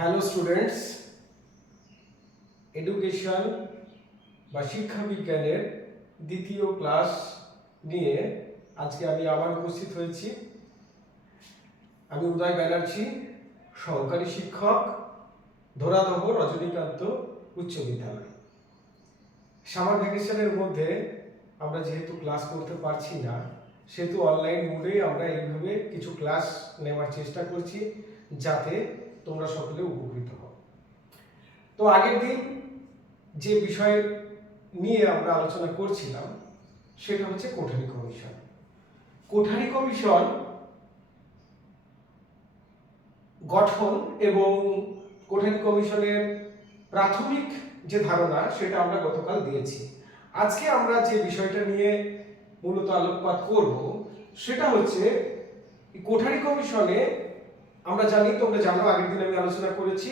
Hello students, education বা শিক্ষা বিজ্ঞানের দ্বিতীয় ক্লাস নিয়ে আজকে আমি আবার উপস্থিত হয়েছি। আমি উদয় ব্যানার্জি, সহকারী শিক্ষক, ধরাদহ রজনীকান্ত উচ্চ বিদ্যালয়। সামার ভ্যাকেশনের মধ্যে আমরা যেহেতু ক্লাস করতে পারছি না, সেহেতু অনলাইন মোডে আমরা এইভাবে কিছু ক্লাস নেওয়ার চেষ্টা করছি যাতে তোমরা সকলে উপকৃত হও। তো আগের দিন যে বিষয় নিয়ে আমরা আলোচনা করছিলাম সেটা হচ্ছে কোঠারি কমিশন। কোঠারি কমিশন গঠন এবং কোঠারি কমিশনের প্রাথমিক যে ধারণা সেটা আমরা গতকাল দিয়েছি। আজকে আমরা যে বিষয়টা নিয়ে মূলত আলোকপাত করব সেটা হচ্ছে কোঠারি কমিশনে আমরা জানি, তোমরা জানো, আগের দিন আমি আলোচনা করেছি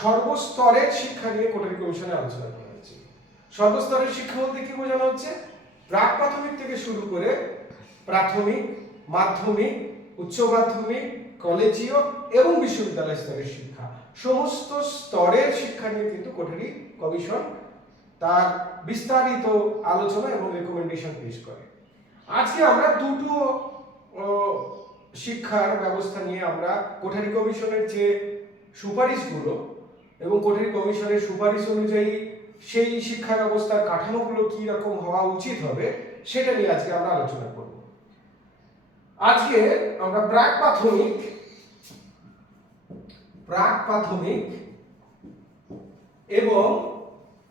সর্বস্তরের শিক্ষা নিয়ে কোঠারি কমিশনে আলোচনা করা হয়েছে। সর্বস্তরের শিক্ষা বলতে কি বোঝানো হচ্ছে? প্রাক প্রাথমিক থেকে শুরু করে প্রাথমিক, মাধ্যমিক, উচ্চ মাধ্যমিক, কলেজীয় এবং বিশ্ববিদ্যালয় স্তরের শিক্ষা, সমস্ত স্তরের শিক্ষা নিয়ে কিন্তু কোঠারি কমিশন তার বিস্তারিত আলোচনা এবং রেকমেন্ডেশন পেশ করে। আজকে আমরা দুটো শিক্ষার ব্যবস্থা নিয়ে আমরা কোঠারি কমিশনের যে সুপারিশগুলো এবং কোঠারি কমিশনের সুপারিশ অনুযায়ী সেই শিক্ষা ব্যবস্থার কাঠামোগুলো কি রকম হওয়া উচিত হবে সেটা নিয়ে আজকে আমরা আলোচনা করব। আজকে আমরা প্রাক প্রাথমিক এবং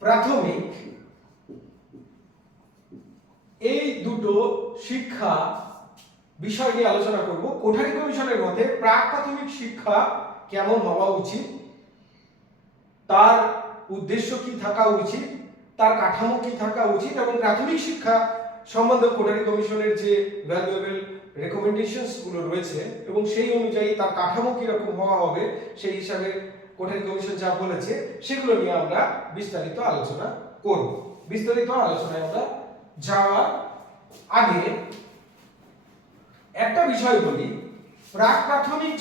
প্রাথমিক এই দুটো শিক্ষা বিষয় নিয়ে আলোচনা করব। কোঠারি কমিশনের মতে প্রাক প্রাথমিক শিক্ষা কেমন হওয়া উচিত, তার উদ্দেশ্য কি থাকা উচিত, তার কাঠামো কি থাকা উচিত এবং প্রাথমিক শিক্ষা সম্বন্ধে কোঠারি কমিশনের যে ভ্যালুয়েবল রেকমেন্ডেশনস গুলো রয়েছে এবং সেই অনুযায়ী তার কাঠামো কি রকম হওয়া হবে সেই হিসাবে কোঠারি কমিশন যা বলেছে সেগুলো নিয়ে আমরা বিস্তারিত আলোচনা করব। বিস্তারিত আলোচনায় আমরা যাওয়ার আগে একটা বিষয় বলি, প্রাক প্রাথমিক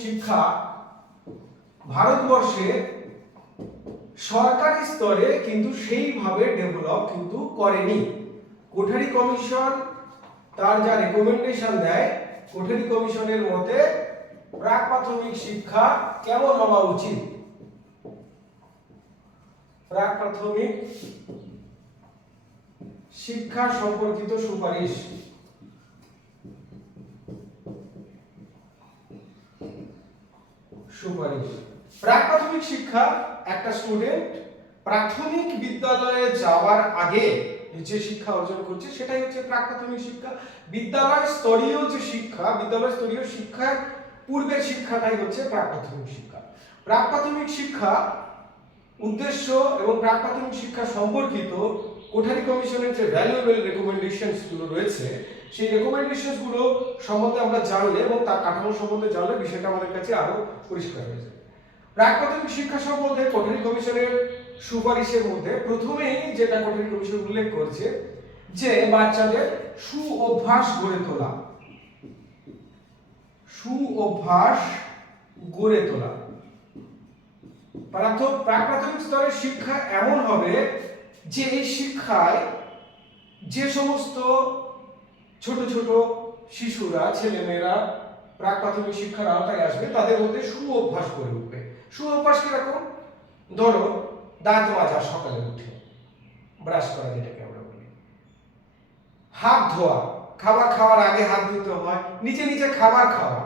শিক্ষা ভারতবর্ষে সরকারি স্তরে কিন্তু সেইভাবে ডেভেলপ কিন্তু করেনি। কোঠারি কমিশন তার যা রেকমেন্ডেশন দেয়, কোঠারি কমিশনের মতে প্রাক প্রাথমিক শিক্ষা কেমন হওয়া উচিত, প্রাক প্রাথমিক শিক্ষা সম্পর্কিত সুপারিশ। প্রাক প্রাথমিক শিক্ষা একটা স্টুডেন্ট প্রাথমিক বিদ্যালয়ে যাওয়ার আগে যে শিক্ষা অর্জন করছে সেটাই হচ্ছে প্রাক প্রাথমিক শিক্ষা। বিদ্যালয় স্তরীয় শিক্ষার পূর্বের শিক্ষাটাই হচ্ছে প্রাক প্রাথমিক শিক্ষা। প্রাক প্রাথমিক শিক্ষা উদ্দেশ্য এবং প্রাক প্রাথমিক শিক্ষা সম্পর্কিত কোঠারি কমিশনের যে ভ্যালুয়েবল রেকমেন্ডেশনস গুলো রয়েছে সেই রেকমেন্ডেশনস গুলো সম্বন্ধে আমরা জানলে এবং তার কাঠামো সম্বন্ধে জানলে বিষয়টা আমাদের কাছে আরো পরিষ্কার হয়ে যাবে। প্রাক প্রাথমিক শিক্ষা সম্বন্ধে কোঠারি কমিশনের সুপারিশের মধ্যে প্রথমেই যেটা কোঠারি কমিশন উল্লেখ করছে যে বাচ্চাদের সুঅভ্যাস গড়ে তোলা। প্রাক প্রাথমিক স্তরের শিক্ষা এমন হবে যে এই শিক্ষায় যে সমস্ত ছোট ছোট শিশুরা, ছেলেমেয়েরা প্রাক প্রাথমিক শিক্ষার আওতায় আসবে তাদের মধ্যে সুঅভ্যাস গড়ে উঠবে। সুঅভ্যাস কিরকম? ধরো দাঁত মাজা, সকালে উঠে ব্রাশ করা যেটাকে আমরা বলি, হাত ধোয়া, খাবার খাওয়ার আগে হাত ধুতে হয়, নিজে নিজে খাবার খাওয়া,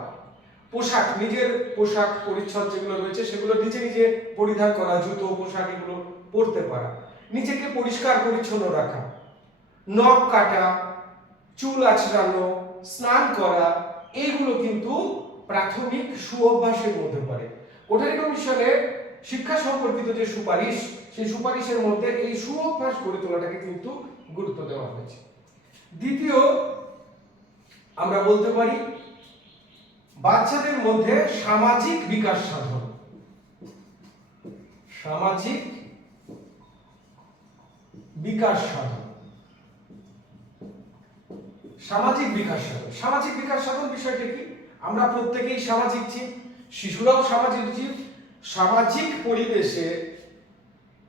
পোশাক, নিজের পোশাক পরিচ্ছদ যেগুলো রয়েছে সেগুলো নিজে নিজে পরিধান করা, জুতো পোশাক এগুলো পরতে পারা, নিজেকে পরিষ্কার পরিচ্ছন্ন রাখা, নখ কাটা, চুল আঁচড়ানো, স্নান করা, এইগুলো কিন্তু প্রাথমিক সুঅভ্যাসের মধ্যে পড়ে। কোঠারি কমিশনের শিক্ষা সম্পর্কিত যে সুপারিশ সেই সুপারিশের মধ্যে এই সুঅভ্যাস গড়ে তোলাটাকে কিন্তু গুরুত্ব দেওয়া হয়েছে। দ্বিতীয় আমরা বলতে পারি বাচ্চাদের মধ্যে সামাজিক বিকাশ সাধন। সামাজিক বিকাশ সাধন বিষয়টা কি? আমরা প্রত্যেকেই সামাজিক জীব। শিশুরাও সামাজিক জীব। সামাজিক পরিবেশে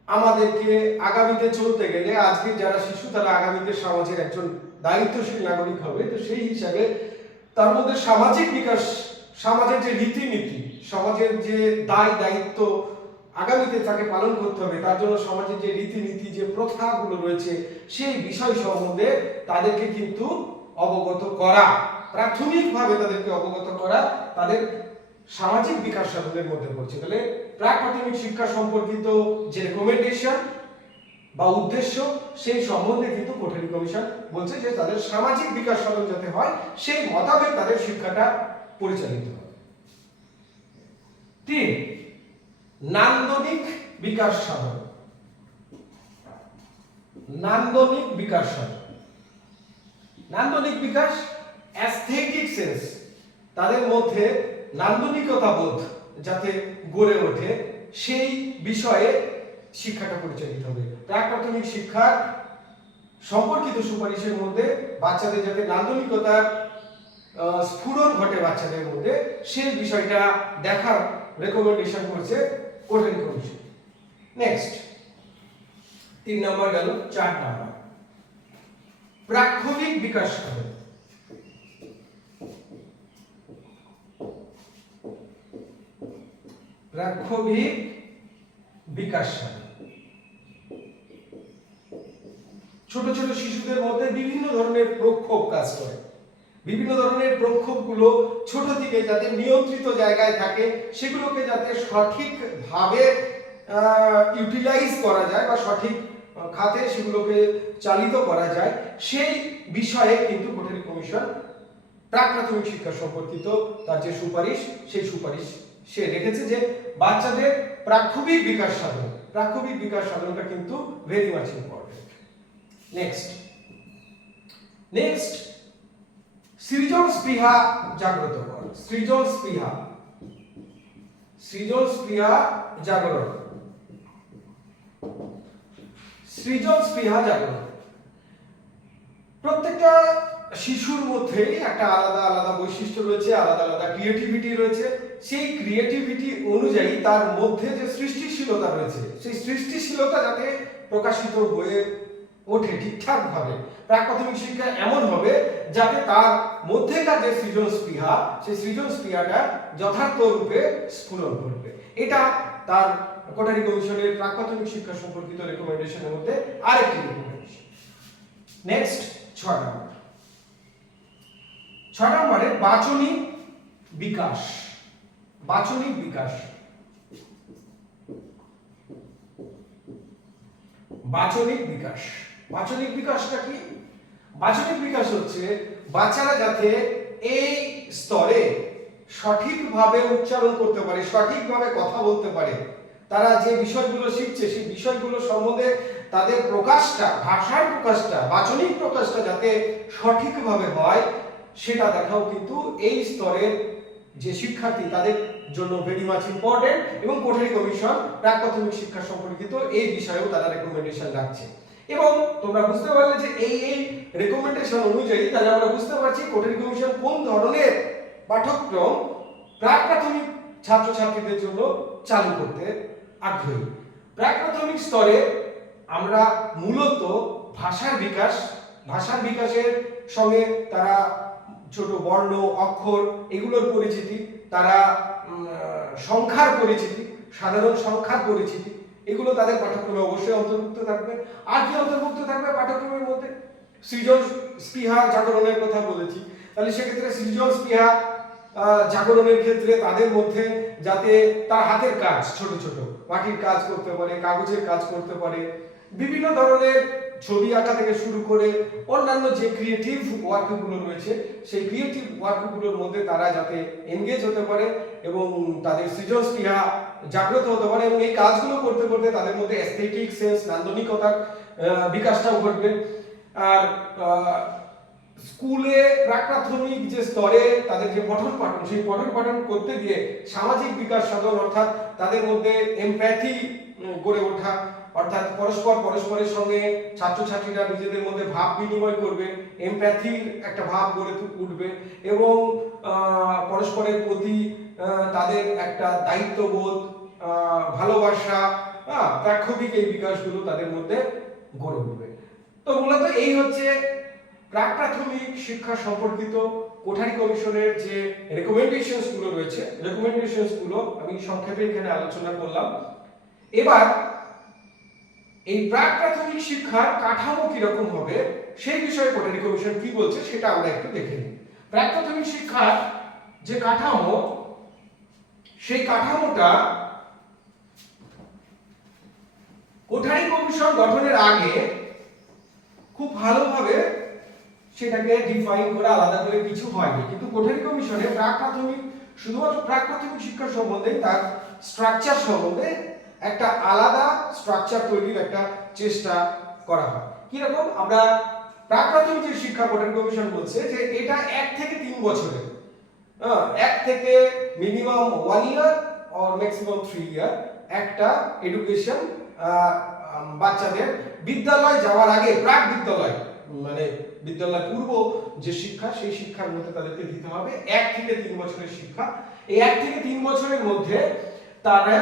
আমাদেরকে আগামীতে চলতে গেলে আজকে যারা শিশু তারা আগামীতে সমাজের একজন দায়িত্বশীল নাগরিক হবে। তো সেই হিসাবে তার মধ্যে সামাজিক বিকাশ, সমাজের যে রীতিনীতি, সমাজের যে দায় দায়িত্ব আগামীতে তাকে পালন করতে হবে, তার জন্য সমাজের যে রীতিনীতি, যে প্রথাগুলো রয়েছে সেই বিষয় সম্বন্ধে তাদেরকে কিন্তু অবগত করা, প্রাথমিকভাবে তাদেরকে অবগত করা তাদের সামাজিক বিকাশ সাধনের মধ্যে পড়ছে। তাহলে প্রাক প্রাথমিক শিক্ষা সম্পর্কিত যে রেকমেন্ডেশন বা উদ্দেশ্য সেই সম্বন্ধে কিন্তু কোঠারি কমিশন বলছে যে তাদের সামাজিক বিকাশ সাধন যাতে হয় সেই মোতাবেক তাদের শিক্ষাটা পরিচালিত হয়। 3, নান্দনিক বিকাশ সাধন। নান্দনিক বিকাশ সাধন, নান্দনিক বিকাশ, অ্যাস্থেটিক সেন্স, তাদের মধ্যে নান্দনিকতা বোধ যাতে গড়ে ওঠে সেই বিষয়ে শিক্ষাটা পরিচালিত হবে। প্রাক প্রাথমিক শিক্ষার সম্পর্কিত সুপারিশের মধ্যে বাচ্চাদের যাতে নান্দনিকতার স্ফুরণ ঘটে বাচ্চাদের মধ্যে সেই বিষয়টা দেখার রেকমেন্ডেশন করছে কোঠারি কমিশন। নেক্সট 3 নম্বর গেল। 4 নম্বর প্রাথমিক বিকাশ সাধন। প্রাথমিক বিকাশ সাধন ছোট ছোট শিশুদের মধ্যে বিভিন্ন ধরনের প্রক্ষোভ কাজ করে। বিভিন্ন ধরনের প্রক্ষোভগুলো ছোট থেকে যাতে নিয়ন্ত্রিত জায়গায় থাকে, সেগুলোকে যাতে সঠিকভাবে ইউটিলাইজ করা যায় বা সঠিক খাতে সেগুলোকে চালিত করা যায়, সেই বিষয়ে কিন্তু কোঠারি কমিশন প্রাক প্রাথমিক শিক্ষা সম্পর্কিত তার যে সুপারিশ সেই সুপারিশ সে রেখেছে যে বাচ্চাদের প্রাথমিক বিকাশ সাধন, প্রাথমিক বিকাশ সাধনটা কিন্তু ভেরি মাচ ইম্পর্টেন্ট। নেক্সট সৃজন স্পৃহা জাগ্রত কর। সৃজন স্পৃহা, সৃজন স্পৃহা জাগরণ, সৃজন স্পৃহা জাগরণ। প্রত্যেকটা শিশুর মধ্যেই একটা আলাদা আলাদা বৈশিষ্ট্য রয়েছে, আলাদা আলাদা ক্রিয়েটিভিটি রয়েছে। সেই ক্রিয়েটিভিটি অনুযায়ী তার মধ্যে যে সৃষ্টিশীলতা রয়েছে সেই সৃষ্টিশীলতা যাতে প্রকাশিত হয়ে ওঠে ঠিকঠাক ভাবে, প্রাক প্রাথমিক শিক্ষা এমন হবে যাতে তার মধ্যেকার যে সৃজন স্পৃহা সেই সৃজন স্পৃহাটা যথার্থ রূপে স্ফুরণ করবে। এটা তার কোঠারি কমিশনের প্রাক প্রাথমিক শিক্ষা সম্পর্কিত রেকমেন্ডেশনের মধ্যে আরেকটি রেকমেন্ডেশন। নেক্সট 6 নম্বর। 6 নম্বরে বাচনিক বিকাশ। বাচনিক বিকাশ, বাচনিক বিকাশ। বাচনিক বিকাশটা কি? বাচনিক বিকাশ হচ্ছে বাচ্চারা যাতে এই স্তরে সঠিকভাবে উচ্চারণ করতে পারে, সঠিকভাবে কথা বলতে পারে, তারা যে বিষয়গুলো শিখছে সেই বিষয়গুলো সম্বন্ধে তাদের প্রকাশটা, ভাষার প্রকাশটা, বাচনিক প্রকাশটা যাতে সঠিকভাবে হয় সেটা দেখাও কিন্তু এই স্তরের যে শিক্ষার্থী তাদের জন্য ভেরি মাচ ইম্পর্টেন্ট। এবং কোঠারি কমিশন প্রাক প্রাথমিক শিক্ষা সম্পর্কিত এই বিষয়েও তারা রেকমেন্ডেশন রাখছে। এবং তোমরা বুঝতে পারলে যে এই রেকমেন্ডেশন অনুযায়ী তাহলে আমরা বুঝতে পারছি কোঠারি কমিশন কোন ধরনের পাঠ্যক্রম প্রাক প্রাথমিক ছাত্রছাত্রীদের জন্য চালু করতে আগ্রহী। প্রাক প্রাথমিক স্তরে আমরা মূলত ভাষার বিকাশ, ভাষার বিকাশের সঙ্গে তারা ছোট বর্ণ, অক্ষর এগুলোর পরিচিতি, তারা সংখ্যার পরিচিতি, সাধারণ সংখ্যার পরিচিতি, এগুলো তাদের পাঠ্যক্রমে অবশ্যই অন্তর্ভুক্ত থাকবে। আর কি অন্তর্ভুক্ত থাকবে পাঠ্যক্রমের মধ্যে? সৃজন স্পৃহা জাগরণের কথা বলেছি, তাহলে সেক্ষেত্রে সৃজন স্পৃহা জাগরণের ক্ষেত্রে তাদের মধ্যে যাতে তার হাতের কাজ, ছোট ছোট মাটির কাজ করতে পারে, কাগজের কাজ করতে পারে, বিভিন্ন ধরনের ছবি আঁকা থেকে শুরু করে অন্যান্য যে ক্রিয়েটিভ ওয়ার্কগুলো রয়েছে সেই ক্রিয়েটিভ ওয়ার্কগুলোর মধ্যে তারা যাতে এনগেজ হতে পারে এবং তাদের সৃজন স্পৃহা জাগ্রত হতে পারে, এবং এই কাজগুলো করতে করতে তাদের মধ্যে অ্যাস্থেটিক সেন্স, নান্দনিকতার বিকাশটাও ঘটবে। আর স্কুলে প্রাক প্রাথমিক যে স্তরে তাদের যে পঠন পাঠন, সেই পঠন পাঠন করতে গিয়ে সামাজিক বিকাশ সাধন, অর্থাৎ তাদের মধ্যে এমপ্যাথি গড়ে ওঠা, অর্থাৎ পরস্পরের সঙ্গে ছাত্রছাত্রীরা নিজেদের মধ্যে ভাব বিনিময় করবে, এমপ্যাথির একটা ভাব গড়ে উঠবে এবং পরস্পরের প্রতি তাদের একটা দায়িত্ববোধ, ভালোবাসা, প্রাক্ষবিক এই বিকাশগুলো তাদের মধ্যে গড়ে উঠবে। তো মূলত এই হচ্ছে প্রাক প্রাথমিক শিক্ষা সম্পর্কিত কোঠারি কমিশনের যে রেকমেন্ডেশনস গুলো রয়েছে, রেকমেন্ডেশনস গুলো আমি সংক্ষেপে এখানে আলোচনা করলাম। এবার এই প্রাক প্রাথমিক শিক্ষার কাঠামো কিরকম হবে সেই বিষয়ে কোঠারি কমিশন কি বলছে সেটা আমরা একটু দেখে নিই। প্রাক প্রাথমিক শিক্ষার যে কাঠামো, সেই কাঠামোটা কোঠারি কমিশন গঠনের আগে খুব ভালোভাবে সেটাকে ডিফাইন করে আলাদা করে কিছু হয়নি, কিন্তু কোঠারি কমিশনে প্রাক প্রাথমিক, শুধুমাত্র প্রাক প্রাথমিক শিক্ষা সম্বন্ধে তার স্ট্রাকচার সম্বন্ধে একটা আলাদা স্ট্রাকচার তৈরির একটা চেষ্টা করা হয়। কিরকম? আমরা প্রাক প্রাথমিক যে শিক্ষা কোঠারি কমিশন বলছে যে এটা 1 থেকে 3 বছরের, 1 থেকে মিনিমাম 1 ইয়ার অর ম্যাক্সিমাম 3 ইয়ার একটা এডুকেশন বাচ্চাদের বিদ্যালয় যাওয়ার আগে, প্রাক বিদ্যালয় মানে বিদ্যালয় পূর্ব যে শিক্ষা, সেই শিক্ষার মধ্যে তাদেরকে দিতে হবে 1 থেকে 3 বছরের শিক্ষা। এই 1 থেকে 3 বছরের মধ্যে তারা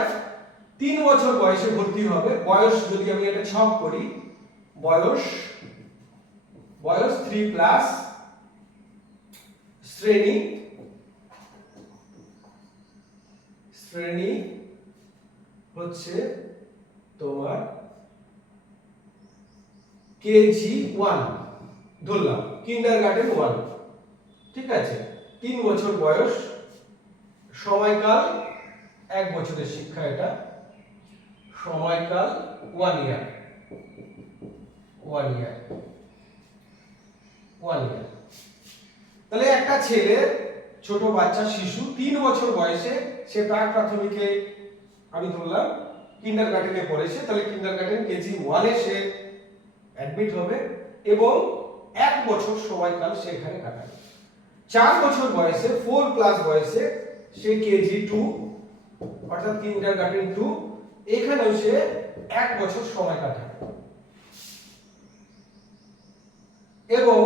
3 বছর বয়সে ভর্তি হবে। বয়স যদি আমি এটা ছক করি, বয়স 3 প্লাস শ্রেণী হচ্ছে তোমার কেজি 1, ধরলাম কিন্ডারগার্টেন 1, ঠিক আছে। 3 বছর বয়স, সময়কাল 1 বছরের শিক্ষা, এটা সময়কাল 1 ইয়ার। তাহলে একটা ছেলে, ছোট বাচ্চা, শিশু 3 বছর বয়সে সে প্রাক প্রাথমিকে আমি ধরলাম কিন্ডারগার্টেনে পড়েছে, তাহলে কিন্ডারগার্টেন কেজি 1 এ সে অ্যাডমিট হবে এবং 1 বছর সময়কাল সে এখানে কাটাবে। 4 বছর বয়সে, 4 প্লাস বয়সে সে কেজি 2 অর্থাৎ কিন্ডারগার্টেন 2, এখানেও সে 1 বছর সময় কাটাবে এবং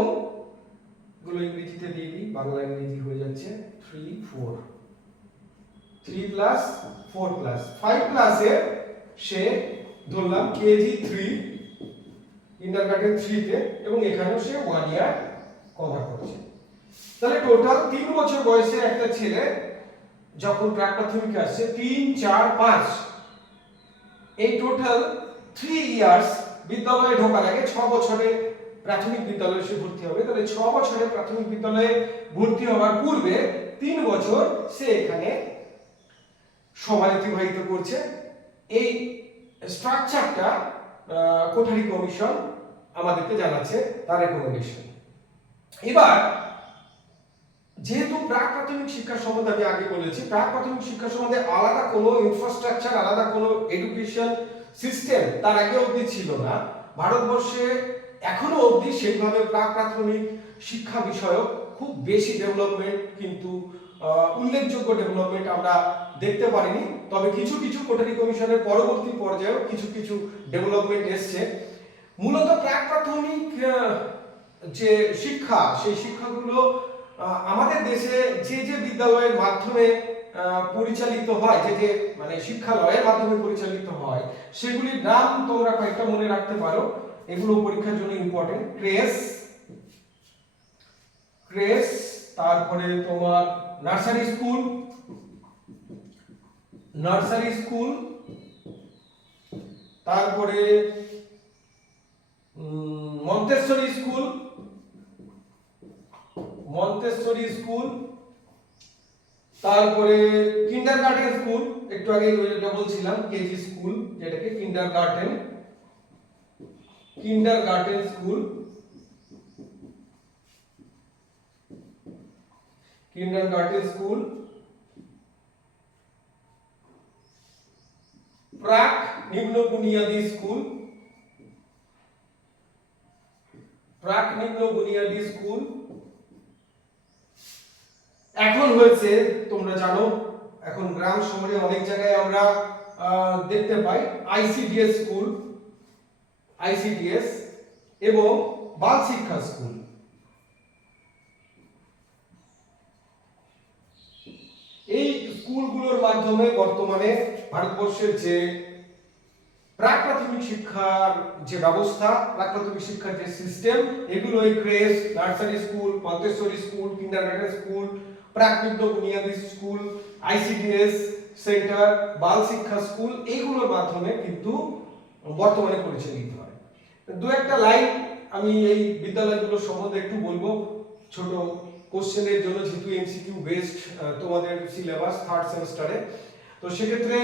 গুলো ইংরেজিতে দিয়ে দিই, বাংলা ইংরেজি হয়ে যাচ্ছে 3 প্লাস 4 প্লাস 5 ক্লাসে সে ধরলাম কেজি 3 কিন্ডারগার্টেন 3 তে এবং এখানেও সে 1 ইয়ার কভার করছে। তাহলে টোটাল 3 বছর বয়সে একটা ছেলে যখন প্রাক প্রাথমিকে আসছে 3, 4, 5, এই টোটাল 3 ইয়ার্স বিদ্যালয়ে ঢোকার আগে 6 বছরে প্রাথমিক বিদ্যালয়ে সে ভর্তি হবে। তাহলে 6 বছরে প্রাথমিক বিদ্যালয়ে ভর্তি হওয়ার পূর্বে 3 বছর সে এখানে সময় অতিবাহিত করছে। এই স্ট্রাকচারটা কোঠারি কমিশন আমাদেরকে জানাচ্ছে তার রেকমেন্ডেশন। এবার যেহেতু প্রাক প্রাথমিক শিক্ষা সম্বন্ধে আমি আগে বলেছি, প্রাক প্রাথমিক শিক্ষা সম্বন্ধে আলাদা কোনো ইনফ্রাস্ট্রাকচার, আলাদা কোনো এডুকেশন সিস্টেম তার আগে অবধি ছিল না। ভারতবর্ষে এখনো অবধি সেইভাবে প্রাক প্রাথমিক শিক্ষা বিষয়ক খুব বেশি ডেভেলপমেন্ট, কিন্তু উল্লেখযোগ্য ডেভেলপমেন্ট আমরা দেখতে পারিনি। তবে কিছু কিছু কোঠারি কমিশনের পরবর্তী পর্যায়েও কিছু কিছু ডেভেলপমেন্ট এসছে। মূলত প্রাক প্রাথমিক যে শিক্ষা, সেই শিক্ষাগুলো আমাদের দেশে যে যে বিদ্যালয়ের মাধ্যমে পরিচালিত হয়, যে যে মানে শিক্ষালয়ের মাধ্যমে পরিচালিত হয়, সেগুলির নাম তোমরা কয়েকটা মনে রাখতে পারো, এগুলো পরীক্ষার জন্য ইম্পর্টেন্ট। ক্রেস, তারপরে তোমার নার্সারি স্কুল, তারপরে মন্তেশ্বরী স্কুল, তারপরে কিন্ডারগার্টেন স্কুল, একটু আগে যেটা বলছিলাম কেজি স্কুল, যেটাকে কিন্ডারগার্টেন স্কুল, প্রাক নিম্ন বুনিয়াদী স্কুল, এখন হয়েছে তোমরা জানো, এখন গ্রাম শহরে অনেক জায়গায় আমরা দেখতে পাই আইসিডিএস এবং বাল শিক্ষা স্কুল। এই স্কুলগুলোর মাধ্যমে বর্তমানে ভারতবর্ষের যে প্রাক প্রাথমিক শিক্ষার যে ব্যবস্থা, প্রাক প্রাথমিক শিক্ষার যে সিস্টেম, এগুলো এই craze, nursery school, Montessori school, kindergarten school, প্রাক নিম্ন বুনিয়াদী স্কুল, আইসিডিএস সেন্টার, বাল শিক্ষা স্কুল, এইগুলোর মাধ্যমে কিন্তু বর্তমানে পরিচালিত হয়। দু একটা লাইন আমি এই বিদ্যালয়গুলোর সম্বন্ধে একটু বলবো, ছোট কোশ্চেনের জন্য, যেহেতু এমসিকিউ বেসড তোমাদের সিলেবাস থার্ড সেমিস্টারে। তো সেক্ষেত্রে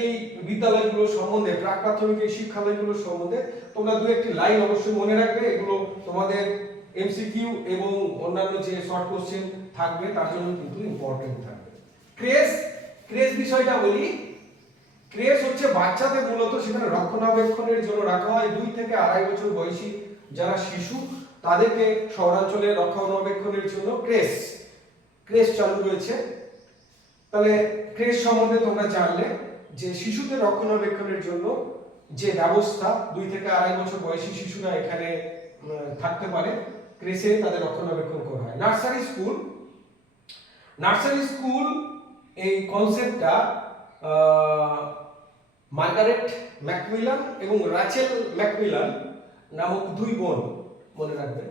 এই বিদ্যালয়গুলোর সম্বন্ধে, প্রাক প্রাথমিক এই শিক্ষালয়গুলোর সম্বন্ধে তোমরা দু একটি লাইন অবশ্যই মনে রাখবে। এগুলো তোমাদের এমসিকিউ এবং অন্যান্য যে শর্ট কোশ্চেন থাকবে তার জন্য কিন্তু ইম্পর্টেন্ট থাকবে। ক্রেস, ক্রেস বিষয়টা বলি। ক্রেস হচ্ছে বাচ্চাদের মূলত সেখানে রক্ষণাবেক্ষণের জন্য রাখা হয়। 2 থেকে 2.5 বছর বয়সী যারা শিশু, তাদেরকে শহরাঞ্চলে রক্ষণাবেক্ষণের জন্য ক্রেস চালু রয়েছে। তাহলে ক্রেস সম্বন্ধে তোমরা জানলে যে শিশুদের রক্ষণাবেক্ষণের জন্য যে ব্যবস্থা, 2 থেকে 2.5 বছর বয়সী শিশুরা এখানে থাকতে পারে, ক্রেসে তাদের রক্ষণাবেক্ষণ করা হয়। নার্সারি স্কুল এই কনসেপ্টটা মার্গারেট ম্যাকমিলান এবং রাচেল ম্যাকমিলান নামক 2 বোন, মনে রাখবে,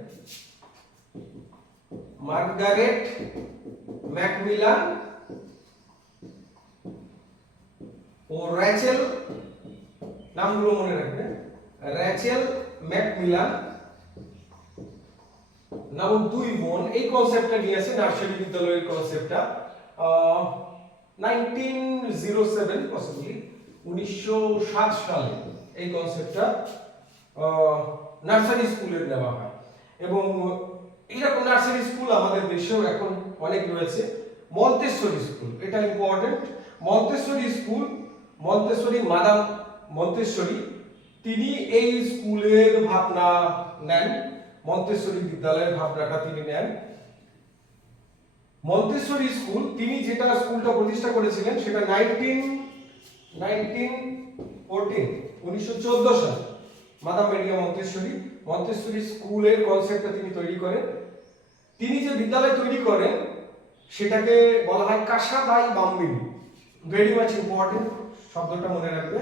মার্গারেট ম্যাকমিলান ও র্যাচেল, নামগুলো মনে রাখবে, র্যাচেল ম্যাকমিলান নামক 2 বোন এই কনসেপ্টটা নিয়ে আসে, নার্সারি বিদ্যালয়ের কনসেপ্টটা 1907 পসিবলি 1907 সালে এই কনসেপ্টটা নার্সারি স্কুলের নেওয়া হয়। এবং এইরকম নার্সারি স্কুল আমাদের দেশেও এখন অনেক রয়েছে। মন্তেশ্বরী স্কুল, এটা important. Montessori school, Montessori, madam Montessori, তিনি এই স্কুলের ভাবনা নেন, মন্তেশ্বরী বিদ্যালয়ের ভাবনাটা তিনি নেন। মন্তেশ্বরী স্কুল, তিনি যেটা স্কুলটা প্রতিষ্ঠা করেছিলেন সেটা 1914 সালে মাদাম মেরিয়া মন্তেশ্বরী স্কুলের কনসেপ্টটা তিনি তৈরি করেন। তিনি যে বিদ্যালয় তৈরি করেন সেটাকে বলা হয় কাসাদাই বাম্বিনী। ভেরি মাচ ইম্পর্টেন্ট, শব্দটা মনে রাখবে,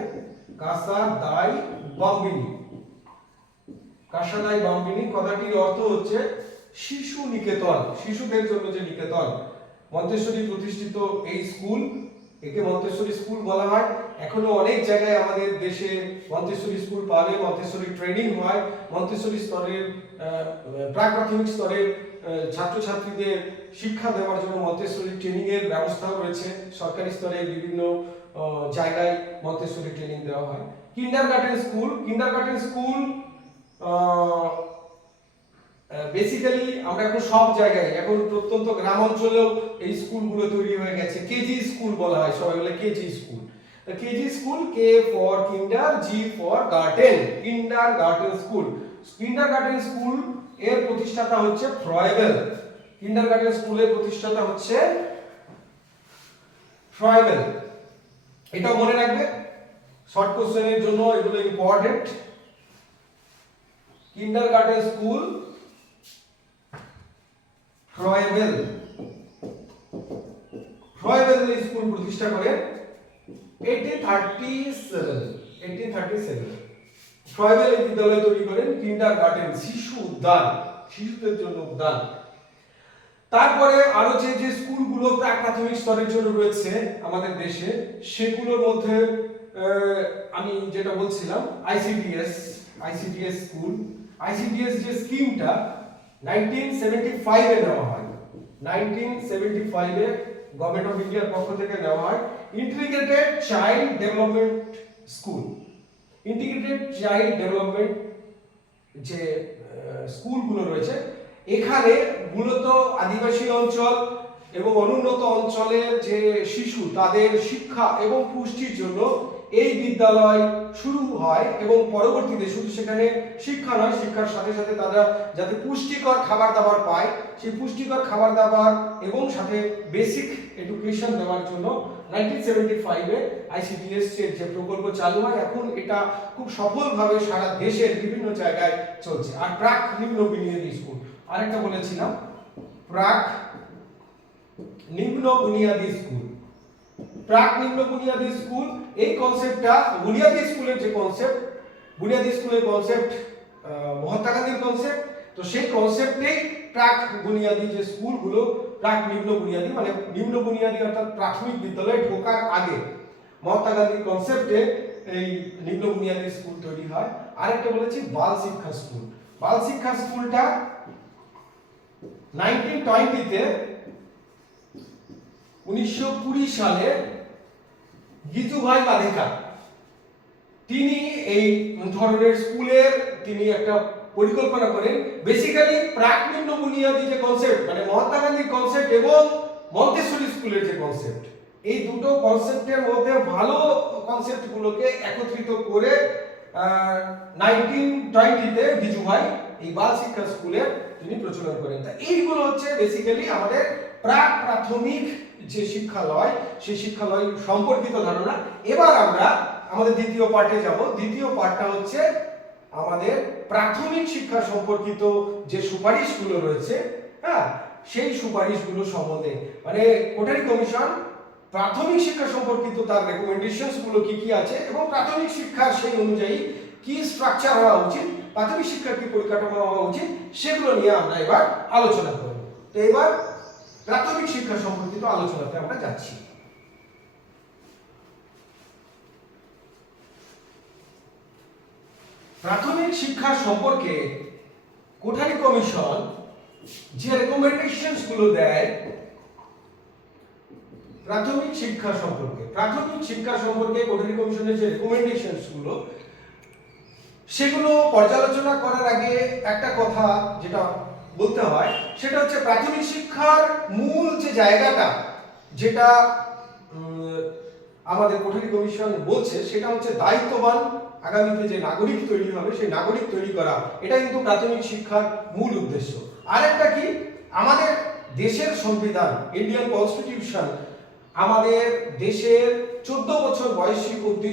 কাসাদাই বাম্বিনী। কাসাদাই বাম্বিনী কথাটির অর্থ হচ্ছে শিশু নিকেতন, শিশুদের জন্য যে নিকেতন। মন্তেশ্বরী প্রতিষ্ঠিত এই স্কুল, একে মন্তেশ্বরী স্কুল বলা হয়। এখনো অনেক জায়গায় আমাদের দেশে মন্তেশ্বরী স্কুল পাবে, মন্তেশ্বরী ট্রেনিং হয়, মন্তেশ্বরী স্তরের প্রাক প্রাথমিক স্তরের ছাত্রছাত্রীদের শিক্ষা দেওয়ার জন্য মন্তেশ্বরী ট্রেনিং এর ব্যবস্থাও রয়েছে। সরকারি স্তরে বিভিন্ন জায়গায় মন্তেশ্বরী ট্রেনিং দেওয়া হয়। কিন্ডারগার্টেন স্কুল বেসিক্যালি আমরা এখন সব জায়গায়, এখন প্রত্যন্ত গ্রাম অঞ্চলেও এই স্কুলগুলো তৈরি হয়ে গেছে। কেজি স্কুল বলা হয়, সবাই বলে KG school. KG school, K for kinder, G for garden, kindergarten school. Kindergarten school এর প্রতিষ্ঠাতা হচ্ছে ফ্রয়েবেল। কিন্ডারগার্টেন স্কুলের প্রতিষ্ঠাতা হচ্ছে ফ্রয়েবেল। এটা মনে রাখবে, শর্ট কোশ্চেনের জন্য এগুলো important. Kindergarten school, Froebel school প্রতিষ্ঠা করেন 1837। ফ্রয়েবেল এই বিদ্যালয় তৈরি করেন, কিন্ডারগার্টেন, শিশু উদ্যান, শিশুদের জন্য উদ্যান। তারপরে আরো যে স্কুলগুলো প্রাক প্রাথমিক স্তরের জন্য রয়েছে আমাদের দেশে, সেগুলোর মধ্যে আমি যেটা বলছিলাম আইসিডিএস স্কুল। আইসিডিএস যে স্কিমটা 1975 এ নেওয়া হয়, 1975 এ গভর্নমেন্ট অফ ইন্ডিয়ার পক্ষ থেকে নেওয়া হয়। Integrated child development school, integrated child development যে স্কুলগুলো রয়েছে, এখানে মূলত আদিবাসী অঞ্চল এবং অনুন্নত অঞ্চলের যে শিশু, তাদের শিক্ষা এবং পুষ্টির জন্য এই বিদ্যালয় শুরু হয়। এবং পরবর্তীতে শুধু সেখানে শিক্ষা নয়, শিক্ষার সাথে সাথে তারা যাতে পুষ্টিকর খাবার দাবার পায়, সেই পুষ্টিকর খাবার দাবার এবং সাথে বেসিক এডুকেশন দেওয়ার জন্য 1975 এ আইসিডিএস এর যে প্রকল্প চালু হয়, এখন এটা খুব সফলভাবে সারা দেশের বিভিন্ন জায়গায় চলছে। আর প্রাক নিম্ন বুনিয়াদী স্কুল, আরেকটা বলেছিলাম, প্রাক নিম্ন বুনিয়াদী স্কুল। প্রাক নিম্ন বুনিয়াদী স্কুল, এই কনসেপ্টটা বুনিয়াদী স্কুলের যে কনসেপ্ট, বুনিয়াদী স্কুলের কনসেপ্ট মহাত্মা গান্ধীর কনসেপ্ট, তো সেই কনসেপ্টেই প্রাক বুনিয়াদী যে স্কুলগুলো, প্রাক নিম্ন বুনিয়াদী মানে নিম্ন বুনিয়াদী অর্থাৎ প্রাথমিক বিদ্যালয়ে ঢোকার আগে মহাত্মা গান্ধীর কনসেপ্টে এই নিম্ন বুনিয়াদী স্কুল তৈরি হয়। আরেকটা বলেছি বাল শিক্ষা স্কুল। বাল শিক্ষা স্কুলটা 1920 তে 1920 সালে গিজুভাই বাধিকা তিনি এই ধরনের স্কুলের তিনি একটা পরিকল্পনা করেন। বেসিক্যালি প্রাক নিম্ন বুনিয়াদী যে কনসেপ্ট মানে মহাত্মা গান্ধীর কনসেপ্ট এবং মন্তেশ্বরী স্কুলের যে কনসেপ্ট, এই দুটো কনসেপ্টের মধ্যে ভালো কনসেপ্টগুলোকে একত্রিত করে 1920 তে গিজুভাই এই বাল শিক্ষা স্কুলের তিনি প্রচলন করেন। তা এইগুলো হচ্ছে বেসিক্যালি আমাদের প্রাক প্রাথমিক যে শিক্ষালয়, সেই শিক্ষালয় সম্পর্কিত ধারণা। এবার আমরা আমাদের দ্বিতীয় পার্টে যাব। দ্বিতীয় পার্টটা হচ্ছে আমাদের প্রাথমিক শিক্ষা সম্পর্কিত যে সুপারিশগুলো রয়েছে, হ্যাঁ, সেই সুপারিশগুলো সম্বন্ধে মানে কোটারি কমিশন প্রাথমিক শিক্ষা সম্পর্কিত তার রেকমেন্ডেশনস গুলো কি কি আছে এবং প্রাথমিক শিক্ষার সেই অনুযায়ী কি স্ট্রাকচার হওয়া উচিত, প্রাথমিক শিক্ষার কি পরিকাঠামো হওয়া উচিত, সেগুলো নিয়ে আমরা এবার আলোচনা করব। তো এবার প্রাথমিক শিক্ষা সম্পর্কিত আলোচনাতে আমরা যাচ্ছি। প্রাথমিক শিক্ষা সম্পর্কে কোঠারি কমিশন যে রেকমেন্ডেশনস গুলো দেয় প্রাথমিক শিক্ষা সম্পর্কে কোঠারি কমিশনের যে রেকমেন্ডেশনস গুলো, সেগুলো পর্যালোচনা করার আগে একটা কথা যেটা বলতে হয় সেটা হচ্ছে প্রাথমিক শিক্ষার মূল যে জায়গাটা যেটা আমাদের কোঠারি কমিশন বলছে সেটা হচ্ছে দায়িত্ববান আগামীতে যে নাগরিক তৈরি হবে সেই নাগরিক তৈরি করা। এটা কিন্তু প্রাথমিক শিক্ষার মূল উদ্দেশ্য। আরেকটা কি, আমাদের দেশের সংবিধান ইন্ডিয়ান কনস্টিটিউশন আমাদের দেশের 14 বছর বয়সী অবধি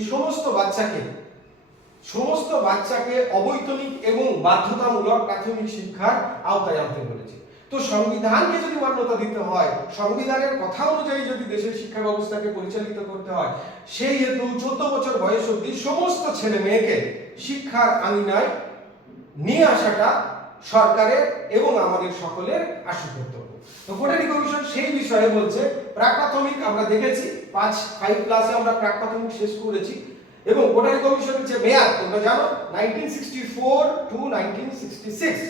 সমস্ত বাচ্চাকে অবৈতনিক এবং বাধ্যতামূলক প্রাথমিক শিক্ষার আওতায় আনতে বলেছে। তো সংবিধানকে যদি মান্যতা দিতে হয়, সংবিধানের কথা অনুযায়ী যদি দেশের শিক্ষা ব্যবস্থাকে পরিচালিত করতে হয়, সেই হেতু 14 বছর বয়স অবধি সমস্ত ছেলে মেয়েকে শিক্ষার আঙিনায় নিয়ে আসাটা সরকারের এবং আমাদের সকলের আশু কর্তব্য। তো কোটারি কমিশন সেই বিষয়ে বলছে প্রাক প্রাথমিক আমরা দেখেছি 5 ক্লাসে আমরা প্রাক প্রাথমিক শেষ করেছি এবং কোটারি কমিশনের যে মেয়াদ তোমরা জানো 1964 টু 1966,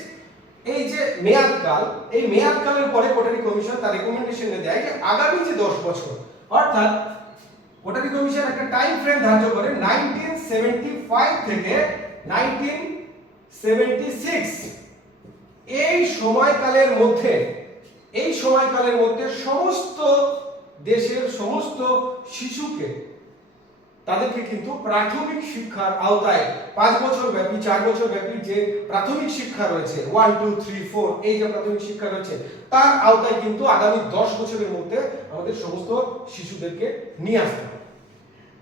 এই যে মেয়াদকাল, এই মেয়াদকালের পরে কোটারি কমিশন তার রেকমেন্ডেশনে দেয় যে আগামী যে 10 বছর অর্থাৎ কোটারি কমিশন একটা টাইম ফ্রেম ধার্য করে 1975 থেকে 1976, এই সময়কালের মধ্যে সমস্ত দেশের সমস্ত শিশুকে তাদেরকে কিন্তু প্রাথমিক শিক্ষার আওতায় 5 বছর ব্যাপী 4 বছর ব্যাপী যে প্রাথমিক শিক্ষা রয়েছে 1 2 3 4 এই যে প্রাথমিক শিক্ষা রয়েছে তার আওতায় কিন্তু আগামী 10 বছরের মধ্যে আমাদের সমস্ত শিশুদেরকে নিয়ে আসতে হবে।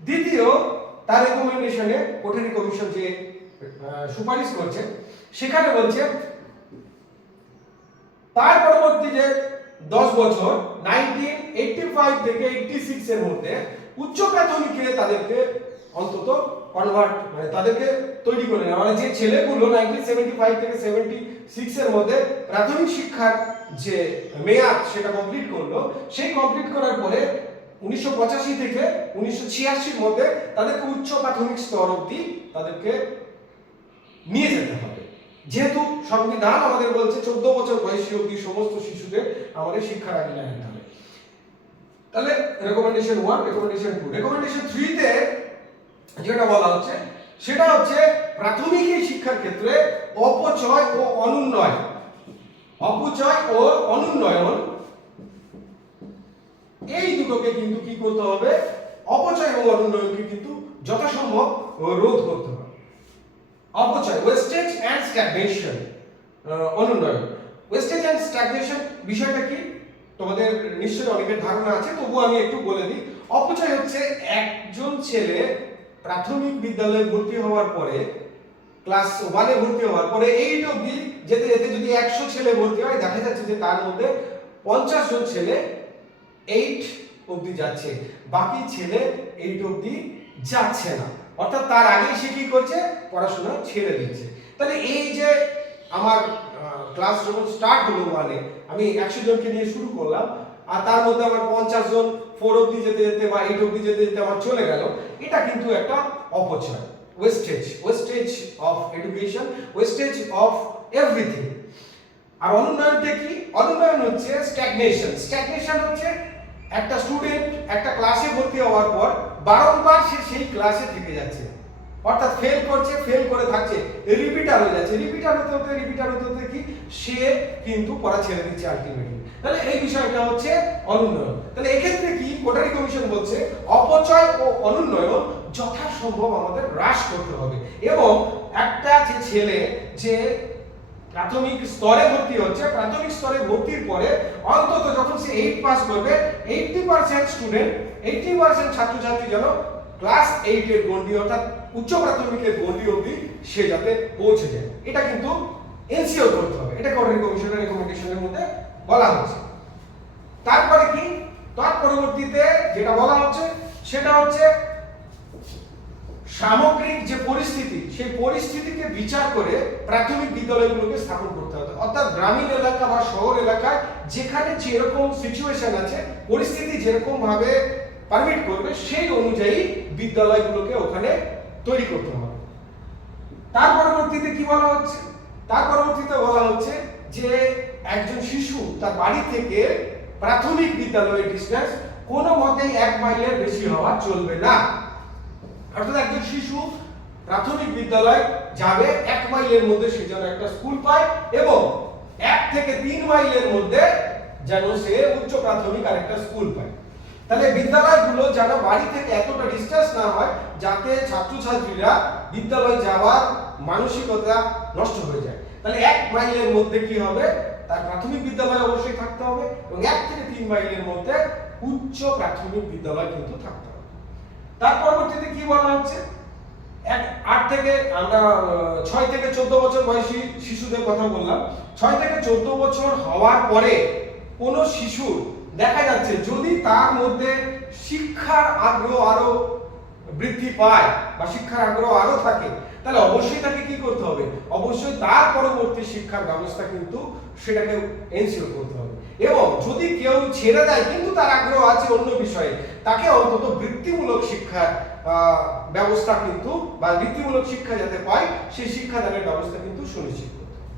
দ্বিতীয়, তার রেকমেন্ডেশনে কোঠারি কমিশন যে সুপারিশ করছে সেখানে বলছে তার পরবর্তী যে 10 বছর 1985 থেকে 86 এর মধ্যে উচ্চ প্রাথমিকে তাদেরকে অন্তত কনভার্ট মানে তাদেরকে তৈরি করে নেওয়া, মানে যে ছেলেগুলো 1975 থেকে 76 এর মধ্যে প্রাথমিক শিক্ষার যে মেয়াদ সেটা কমপ্লিট করলো, সেই কমপ্লিট করার পরে 1985 থেকে 1986 এর মধ্যে তাদেরকে উচ্চ প্রাথমিক স্তর অবধি তাদেরকে নিয়ে যেতে হবে। যেহেতু সংবিধান আমাদের বলছে 14 বছর বয়সী অবধি সমস্ত শিশুদের আমাদের শিক্ষার আঙিনায় আনতে হবে। তাহলে রেকমেন্ডেশন 1, রেকমেন্ডেশন 2, রেকমেন্ডেশন 3 তে যেটা বলা হচ্ছে সেটা হচ্ছে প্রাথমিক শিক্ষার ক্ষেত্রে অপচয় ও অনুন্নয়ন এই দুটোকে কিন্তু কি করতে হবে, অপচয় এবং অনুন্নয়নকে কিন্তু যথাসম্ভব রোধ করতে হবে। অপচয়, ওয়েস্টেজ এন্ড স্ট্যাগনেশন, অনুন্নয়ন। ওয়েস্টেজ এন্ড স্ট্যাগনেশন বিষয়টা কি তোমাদের নিশ্চয়ই অনেকের ধারণা আছে, তবু আমি একটু বলে দিই। অপচয় হচ্ছে একজন ছেলে প্রাথমিক বিদ্যালয়ে ভর্তি হওয়ার পরে ক্লাস 1 এ ভর্তি হওয়ার পরে 8 অবধি যেতে যেতে যদি 100 ছেলে ভর্তি হয় দেখা যাচ্ছে যে তার মধ্যে 50 জন ছেলে 8 অবধি যাচ্ছে, বাকি ছেলে 8 অবধি যাচ্ছে না, অর্থাৎ তার আগেই সে কি করছে, পড়াশোনা ছেড়ে দিচ্ছে। তাহলে এই যে আমার ক্লাস যখন স্টার্ট হলো 1-এ আমি 100 জনকে নিয়ে শুরু করলাম, আর তার মধ্যে আমার 50 জন 4 অবধি যেতে যেতে বা 8 অবধি যেতে যেতে আমার চলে গেল, এটা কিন্তু একটা অপচয়, wastage of education, wastage of everything. আর অনুন্নয়নটা কি? অনুন্নয়ন হচ্ছে স্ট্যাগনেশন হচ্ছে একটা স্টুডেন্ট একটা ক্লাসে ভর্তি হওয়ার পর বারংবার সে সেই ক্লাসে থেকে যাচ্ছে, অর্থাৎ ফেল করে থাকছে, রিপিটার হতে হতে কি সে কিন্তু পড়া ছেড়ে দিচ্ছে আলটিমেটলি। তাহলে এই বিষয়টা হচ্ছে অনুন্নয়ন। তাহলে এক্ষেত্রে কি কোটারি কমিশন বলছে, অপচয় ও অনুন্নয়ন যথাসম্ভব আমাদের হ্রাস করতে হবে, এবং একটা যে ছেলে যে প্রাথমিক স্তরে ভর্তি হচ্ছে, প্রাথমিক স্তরে ভর্তির পরে অন্তত যখন সে 8 পাস করবে 80% স্টুডেন্ট 80% ছাত্রছাত্রী যেন ক্লাস 8 এর গণ্ডি অর্থাৎ উচ্চ প্রাথমিকের গণ্ডি অবধি সে যাতে পৌঁছে যায়, এটা কিন্তু এনসিওর করতে হবে। এটা কোটারি কমিশনের রেকমেন্ডেশনের মধ্যে বলা হচ্ছে। তারপরে কি, তার পরবর্তীতে যেটা বলা হচ্ছে সেটা হচ্ছে সামগ্রিক যে পরিস্থিতি, সেই পরিস্থিতিকে বিচার করে প্রাথমিক বিদ্যালয়গুলোকে স্থাপন করতে হবে, অর্থাৎ গ্রামীণ এলাকা বা শহর এলাকায় যেখানে যেরকম সিচুয়েশন আছে, পরিস্থিতি যেরকম ভাবে পারমিট করবে সেই অনুযায়ী বিদ্যালয়গুলোকে ওখানে তৈরি করতে হবে। তার পরবর্তীতে কি বলা হচ্ছে, তার পরবর্তীতে বলা হচ্ছে যে একজন শিশু তার বাড়ি থেকে প্রাথমিক বিদ্যালয়ের ডিসটেন্স কোনো মতেই 1 মাইলের বেশি হওয়া চলবে না, অর্থাৎ একজন শিশু প্রাথমিক বিদ্যালয় যাবে 1 মাইলের মধ্যে সে যেন একটা স্কুল পায়, এবং 1 থেকে 3 মাইলের মধ্যে যেন সে উচ্চ প্রাথমিক আরেকটা স্কুল পায়। তাহলে বিদ্যালয়গুলো যেন বাড়ি থেকে এতটা ডিসটেন্স না হয় যাতে ছাত্রছাত্রীরা বিদ্যালয় যাওয়ার মানসিকতা নষ্ট হয়ে যায়। তাহলে 1 মাইলের মধ্যে কি হবে, তার প্রাথমিক বিদ্যালয় অবশ্যই থাকতে হবে, এবং 1 থেকে 3 মাইলের মধ্যে উচ্চ প্রাথমিক বিদ্যালয় কিন্তু থাকতে হবে। তার পরবর্তীতে কি বলা হচ্ছে, 8 থেকে আমরা 6 থেকে 14 বছর বয়সী শিশুদের কথা বললাম। 6 থেকে 14 বছর হওয়ার পরে কোন শিশু দেখা যাচ্ছে যদি তার মধ্যে শিক্ষার আগ্রহ আরো বৃদ্ধি পায় বা শিক্ষার আগ্রহ আরো থাকে, তাহলে অবশ্যই তাকে কি করতে হবে, অবশ্যই তার পরবর্তী শিক্ষার ব্যবস্থা কিন্তু সেটাকে এনশিওর করতে হবে। এবং যদি কেউ ছেড়ে দেয় কিন্তু তার আগ্রহ আছে অন্য বিষয়ে, তাকে অন্তত বৃত্তিমূলক শিক্ষার ব্যবস্থা কিন্তু বা বৃত্তিমূলক শিক্ষা যাতে পায় সেই শিক্ষাদানের ব্যবস্থা কিন্তু সুনিশ্চিত করতে হবে।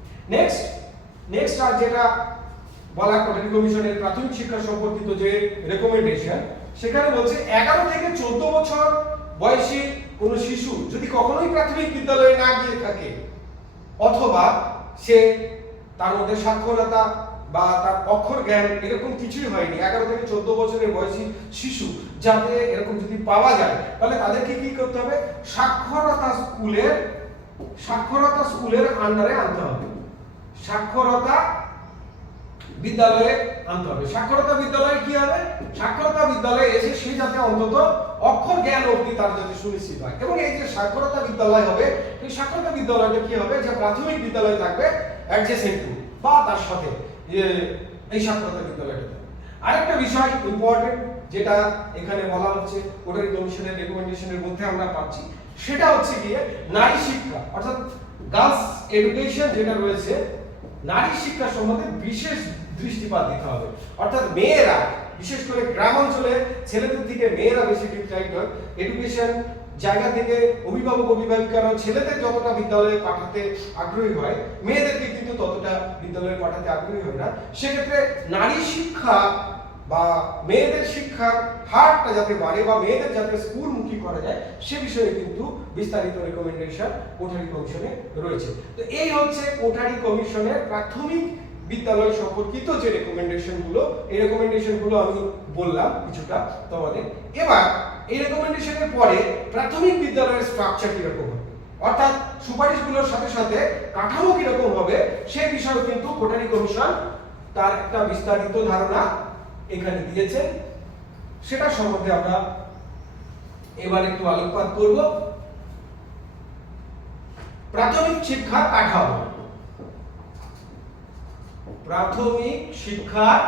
নেক্সট আর যেটা বলা কোটারি কমিশনের প্রাথমিক শিক্ষা সম্পর্কিত যে রেকমেন্ডেশন, সেখানে বলছে 11 থেকে 14 বছর বয়সী কোন শিশু যদি কখনোই প্রাথমিক বিদ্যালয়ে না গিয়ে থাকে, অথবা সে তার মধ্যে সাক্ষরতা বা তার অক্ষর জ্ঞান এরকম কিছুই হয়নি, 11 থেকে 14 বছরের বয়সী শিশু যাতে এরকম যদি পাওয়া যায়, তাহলে তাদেরকে কি করতে হবে, সাক্ষরতা স্কুলের আন্ডারে আনতে হবে, সাক্ষরতা বিদ্যালয়ে আনতে হবে। সাক্ষরতা বিদ্যালয়ে কি হবে, সাক্ষরতা বিদ্যালয়ে এসে সে যাতে অন্তত অক্ষর জ্ঞান অবধি তার যাতে সুনিশ্চিত হয়। এবং এই যে সাক্ষরতা বিদ্যালয় হবে, এই সাক্ষরতা বিদ্যালয়টা কি হবে, যে প্রাথমিক বিদ্যালয় থাকবে অ্যাডজেসেন্ট টু বা তার সাথে এই সাক্ষরতা বিদ্যালয়টা। আরেকটা বিষয় ইম্পর্টেন্ট যেটা এখানে বলা হচ্ছে কোটারি কমিশনের রেকমেন্ডেশনের মধ্যে আমরা পাচ্ছি, সেটা হচ্ছে গিয়ে নারী শিক্ষা, অর্থাৎ গার্লস এডুকেশন যেটা রয়েছে, নারী শিক্ষা সম্বন্ধে বিশেষ দৃষ্টিপাত দিতে হবে। অর্থাৎ মেয়েরা, বিশেষ করে গ্রাম অঞ্চলে ছেলেদের থেকে মেয়েরা বেশি ডিপ্রাইভড হয় এডুকেশন জায়গা থেকে। অভিভাবক অভিভাবিকারাও ছেলেদের যতটা বিদ্যালয়ে পাঠাতে আগ্রহী হয়, মেয়েদেরকে কিন্তু ততটা বিদ্যালয়ে পাঠাতে আগ্রহী হয় না। সেক্ষেত্রে নারী শিক্ষা বা মেয়েদের শিক্ষার হারটা যাতে বাড়ে বা মেয়েদের যাতে স্কুলমুখী করা যায়, সে বিষয়ে কিন্তু বিস্তারিত রেকমেন্ডেশন কোটারি কমিশনে রয়েছে। তো এই হচ্ছে কোটারি কমিশনের প্রাথমিক বিদ্যালয় সম্পর্কিত যে রেকমেন্ডেশনগুলো, এই রেকমেন্ডেশনগুলো আমি বললাম কিছুটা তোমাদের। এবার এই রেকমেন্ডেশনের পরে প্রাথমিক বিদ্যালয়ের স্ট্রাকচার কিরকম হবে, অর্থাৎ সুপারিশগুলোর সাথে সাথে কাঠামো কিরকম হবে, সেই বিষয়ে কিন্তু কোটারি কমিশন তার একটা বিস্তারিত ধারণা এখানে দিয়েছেন। সেটা সম্বন্ধে আমরা এবার একটু আলোকপাত করব। প্রাথমিক শিক্ষার কাঠামো, প্রাথমিক শিক্ষার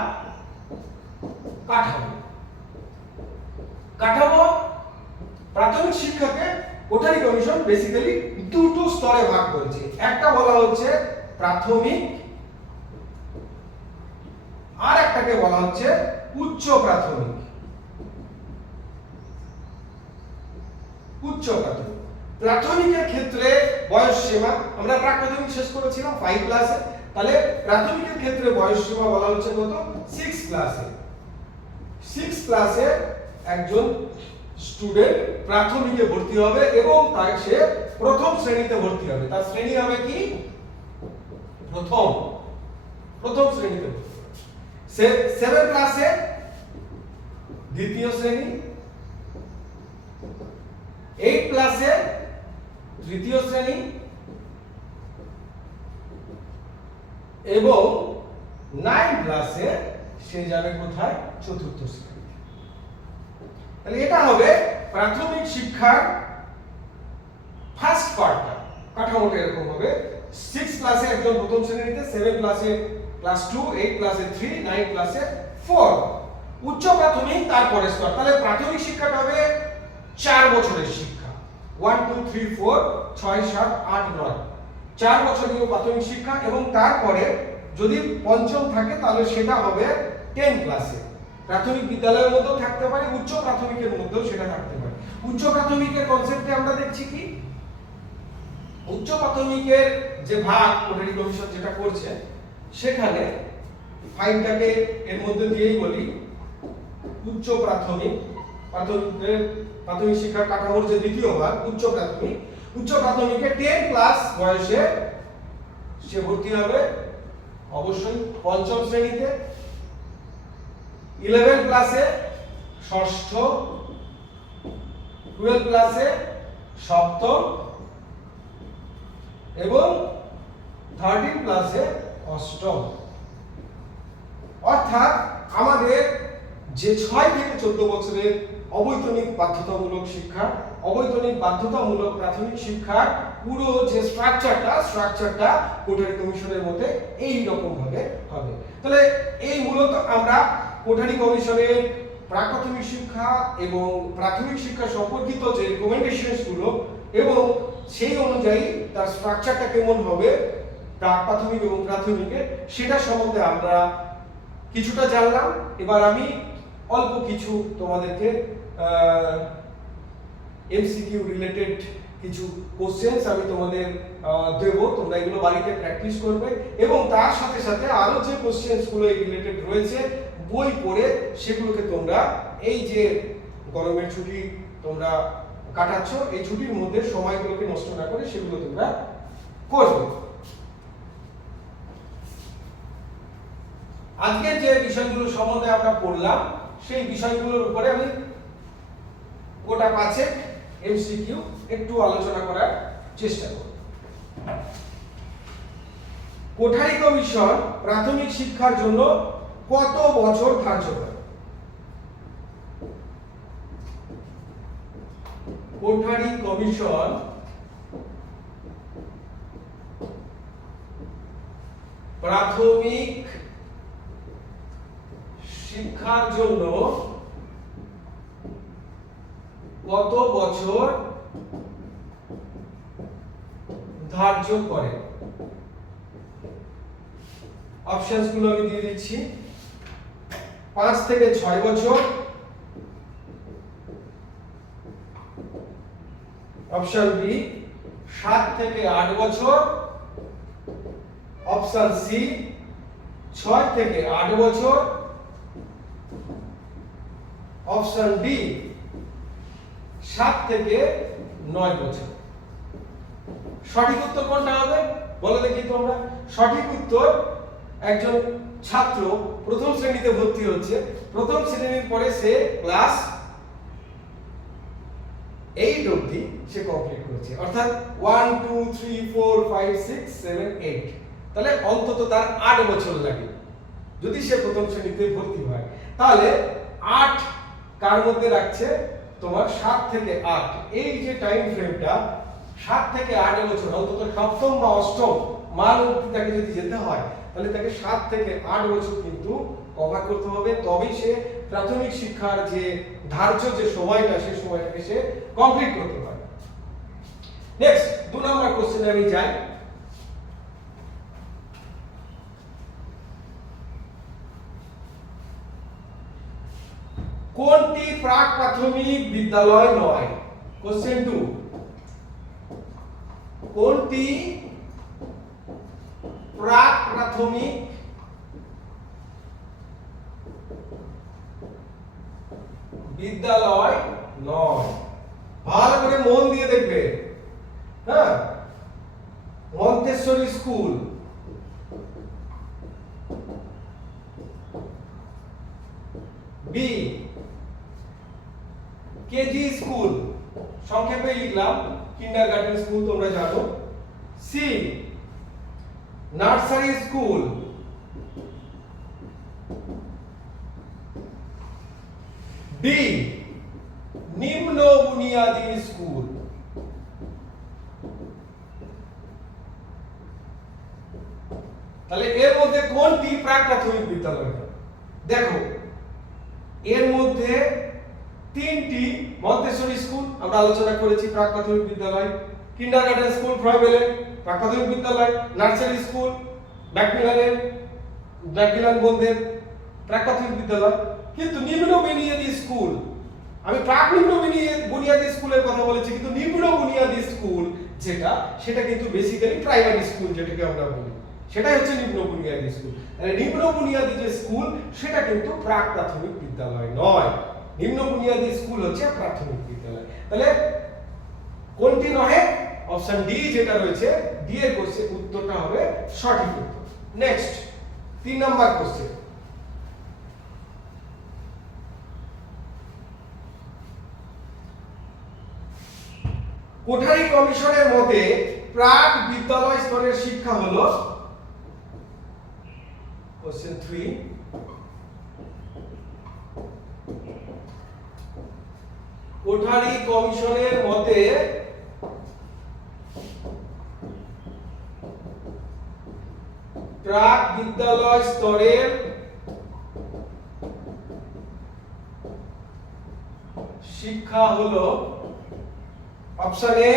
কাঠামো। কাঠামো প্রাথমিক শিক্ষাকে কোঠারি কমিশন বেসিক্যালি দুটো স্তরে ভাগ করেছে। একটা বলা হচ্ছে প্রাথমিক, আর একটাকে বলা হচ্ছে উচ্চ প্রাথমিক। উচ্চ প্রাথমিক, প্রাথমিকের ক্ষেত্রে বয়স সীমা আমরা প্রাক প্রাথমিক শেষ করেছিলাম 5 ক্লাসে, তাহলে প্রাথমিকের ক্ষেত্রে বয়স সীমা বলা হচ্ছে কত 6 ক্লাসে। 6 ক্লাসে একজন স্টুডেন্ট প্রাথমিকে ভর্তি হবে এবং তার সে প্রথম শ্রেণীতে ভর্তি হবে। তার শ্রেণী হবে কি প্রথম শ্রেণীতে। 7 ক্লাসে দ্বিতীয় শ্রেণী, 8 ক্লাসে তৃতীয় শ্রেণী এবং 9 ক্লাসে সে যাবে কোথায় চতুর্থ শ্রেণী। তাহলে এটা হবে প্রাথমিক শিক্ষার ফার্স্ট পার্টটা। কাঠামোটা এরকম হবে 6 ক্লাসে একজন প্রথম শ্রেণীতে, 7 ক্লাসে ক্লাস 2, 8 ক্লাসে 3, 9 ক্লাসে 4। উচ্চ প্রাথমিক তারপরে স্তর। তাহলে প্রাথমিক শিক্ষাটা হবে 4 বছরের শিক্ষা। 1 2 3 4 6 7 8 9 4 বছরের প্রাথমিক শিক্ষা এবং তারপরে যদি পঞ্চম থাকে তাহলে সেটা হবে 10 ক্লাসে। প্রাথমিক বিদ্যালয়ের মধ্যেও থাকতে পারে, উচ্চ প্রাথমিকের মধ্যেও সেটা থাকতে পারে। উচ্চ প্রাথমিকের কনসেপ্টে আমরা দেখছি কি উচ্চ প্রাথমিকের যে ভাগ কোঠারি কমিশন যেটা করছে সেখানে 5টাকে এর মধ্যে দিয়েই বলি উচ্চ প্রাথমিক। প্রাথমিক শিক্ষার কাঠামোর যে দ্বিতীয় ভাগ উচ্চ প্রাথমিক। উচ্চ প্রাথমিকে 10 ক্লাস বয়সে সে ভর্তি হবে অবশ্যই পঞ্চম শ্রেণীতে। 11 ক্লাসে ষষ্ঠ, 12 ক্লাসে সপ্তম এবং 13 ক্লাসে অষ্টম। অর্থাৎ আমাদের যে 6 থেকে 14 বছরের অবৈতনিক বাধ্যতামূলক শিক্ষা, অবৈতনিক বাধ্যতামূলক প্রাথমিক শিক্ষার পুরো যে স্ট্রাকচারটা কোঠারি কমিশনের মধ্যে এই রকম ভাবে হবে। তাহলে এই মূলত আমরা কোঠারি কমিশনের প্রাক-প্রাথমিক শিক্ষা এবং প্রাথমিক শিক্ষা সম্পর্কিত যে রিকমেন্ডেশনস গুলো এবং সেই অনুযায়ী তার স্ট্রাকচারটা কেমন হবে প্রাক-প্রাথমিক এবং প্রাথমিকের, সেটা সম্বন্ধে আমরা কিছুটা জানলাম। এবার আমি অল্প কিছু তোমাদেরকে এমসিকিউ রিলেটেড কিছু কোশ্চেন্স আমি তোমাদের দেব, তোমরা এগুলো বাড়িতে প্র্যাকটিস করবে এবং তার সাথে সাথে আরো যে কোশ্চেন্স গুলো এই রিলেটেড রয়েছে বই পড়ে সেগুলোকে তোমরা এই যে গরমের ছুটি তোমরা কাটাচ্ছ এই ছুটির মধ্যে সময়গুলোকে নষ্ট না করে সেগুলো তোমরা করবে। আজকের যে বিষয়গুলো সম্বন্ধে আমরা পড়লাম সেই বিষয়গুলোর উপরে আমি গোটা 5 এমসিকিউ একটু আলোচনা করার চেষ্টা করব। কোঠারি কমিশন প্রাথমিক শিক্ষার জন্য কত বছর ধার্য করে? কোঠারি কমিশন প্রাথমিক শিক্ষার জন্য কত বছর ধার্য করে? অপশনস গুলো আমি দিয়ে দিচ্ছি। 5 থেকে 6 বছর, অপশন বি 7 থেকে 8 বছর, অপশন সি 6 থেকে 8 বছর, অপশন ডি 7 থেকে 9 বছর। সঠিক উত্তর কোনটা হবে বলো দেখি তোমরা। সঠিক উত্তর একজন ছাত্র প্রথম শ্রেণীতে ভর্তি হচ্ছে, প্রথম শ্রেণীর পরে সে ক্লাস 8 অবধি সে কমপ্লিট করেছে, অর্থাৎ 1 2 3 4 5 6 7 8, তাহলে অন্তত তার 8 বছর লাগে যদি সে প্রথম শ্রেণীতে ভর্তি হয়। তাহলে 8 কার মধ্যে রাখছে তোমার 7 থেকে 8, এই যে টাইম ফ্রেমটা 7 থেকে 8 বছর, অন্তত সপ্তম বা অষ্টম মান অবধি তাকে যদি যেতে হয় তাহলে তাকে 7 থেকে 8 বছর কিন্তু কভার করতে হবে, তবেই সে প্রাথমিক শিক্ষার যে ধার্য যে সময়টা সেই সময়টাকে সে কমপ্লিট করতে পারে। নেক্সট 2 নম্বর কোশ্চেনে আমি যাই। কোনটি প্রাক প্রাথমিক বিদ্যালয় নয়? কোশ্চেন 2, কোনটি প্রাক প্রাথমিক বিদ্যালয় নয়? ভালো করে মন দিয়ে দেখবে। হ্যাঁ, Montessori school, B KG school, সংক্ষেপে লিখলাম কিন্ডারগার্টেন স্কুল, তোমরা জানো। সি নার্সারি স্কুল, ডি নিম্ন বুনিয়াদী স্কুল। তাহলে এর মধ্যে কোনটি প্রাক প্রাথমিক বিদ্যালয়? দেখো, এর মধ্যে 3টি মন্তেশ্বরী স্কুল আমরা আলোচনা করেছি প্রাক প্রাথমিক বিদ্যালয়, কিন্ডারগার্টেন স্কুল ফ্রয়বেলের প্রাক প্রাথমিক বিদ্যালয়, নার্সারি স্কুল ম্যাকমিলান বোনদের প্রাক প্রাথমিক বিদ্যালয়। কিন্তু নিম্ন বুনিয়াদী স্কুল, আমি প্রাক নিম্ন বুনিয়াদী স্কুলের কথা বলেছি, কিন্তু নিম্ন বুনিয়াদী স্কুল যেটা, সেটা কিন্তু বেসিক্যালি প্রাইমারি স্কুল যেটাকে আমরা বলি, সেটাই হচ্ছে নিম্ন বুনিয়াদী স্কুল। তাহলে নিম্ন বুনিয়াদী যে স্কুল সেটা কিন্তু প্রাক প্রাথমিক বিদ্যালয় নয়, নিম্ন বুনিয়াদী স্কুল হচ্ছে প্রাথমিক বিদ্যালয়। তাহলে কোনটি নয়? অপশন ডি যেটা রয়েছে, ডি এর কোশ্চেন উত্তরটা হবে সঠিক উত্তর। Next 3 number question. কোঠারি কমিশনের মতে প্রাক বিদ্যালয় স্তরের শিক্ষা হলো, কোশ্চেন 3, কোঠারি কমিশনের মতে প্রাক বিদ্যালয় স্তরের শিক্ষা হলো অপশন এ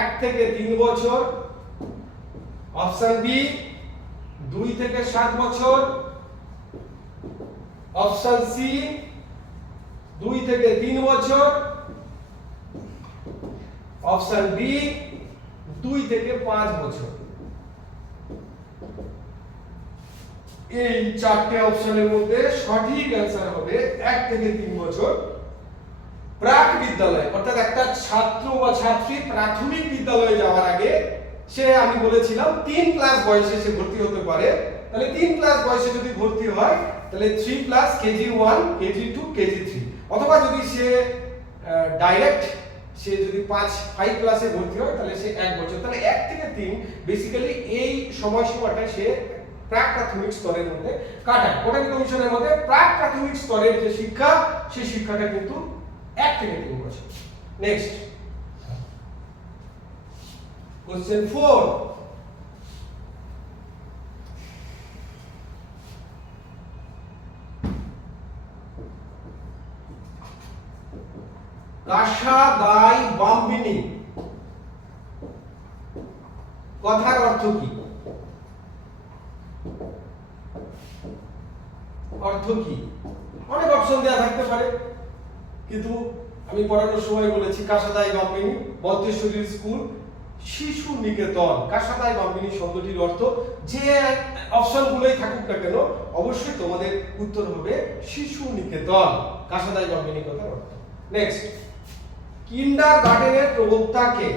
1 থেকে 3 বছর, অপশন বি 2 থেকে 7 বছর, অপশন সি 2 থেকে 3 বছর, অপশন ডি 2 থেকে 5 বছর। এই 4টে অপশনের মধ্যে সঠিক অ্যান্সার হবে 1 থেকে 3 বছর। প্রাক বিদ্যালয় অর্থাৎ একটা ছাত্র বা ছাত্রী প্রাথমিক বিদ্যালয়ে যাওয়ার আগে সে, আমি বলেছিলাম 3 প্লাস বয়সে সে ভর্তি হতে পারে। তাহলে 3 প্লাস বয়সে যদি ভর্তি হয় তাহলে 3 প্লাস কেজি 1, কেজি 2, কেজি 3, অথবা যদি সে ডাইরেক্ট সে যদি 5 ক্লাসে ভর্তি হয় তাহলে সে 1 বছর। তাহলে 1 থেকে 3 বেসিক্যালি এই সময়সীমাটা সে প্রাক প্রাথমিক স্তরের মধ্যে কাটায়। কোটারি কমিশনের মধ্যে প্রাক প্রাথমিক স্তরের যে শিক্ষা, সেই শিক্ষাটা কিন্তু 1 থেকে 3 বছর। নেক্সট কোশ্চেন 4, কাসাদাই বাম্বিনী কথার অর্থ কি? অর্থ কি? অনেক অপশন দেওয়া থাকতে পারে, কিন্তু আমি পড়ানোর সময় বলেছি কাসাদাই বাম্বিনী মন্তেশ্বরী স্কুল শিশু নিকেতন। কাসাদাই বাম্বিনী শব্দটির অর্থ যে অপশনগুলোই থাকুক না কেন অবশ্যই তোমাদের উত্তর হবে শিশু নিকেতন, কাসাদাই বাম্বিনী কথার অর্থ। নেক্সট, কিন্ডারগার্টেনের প্রবক্তা কে?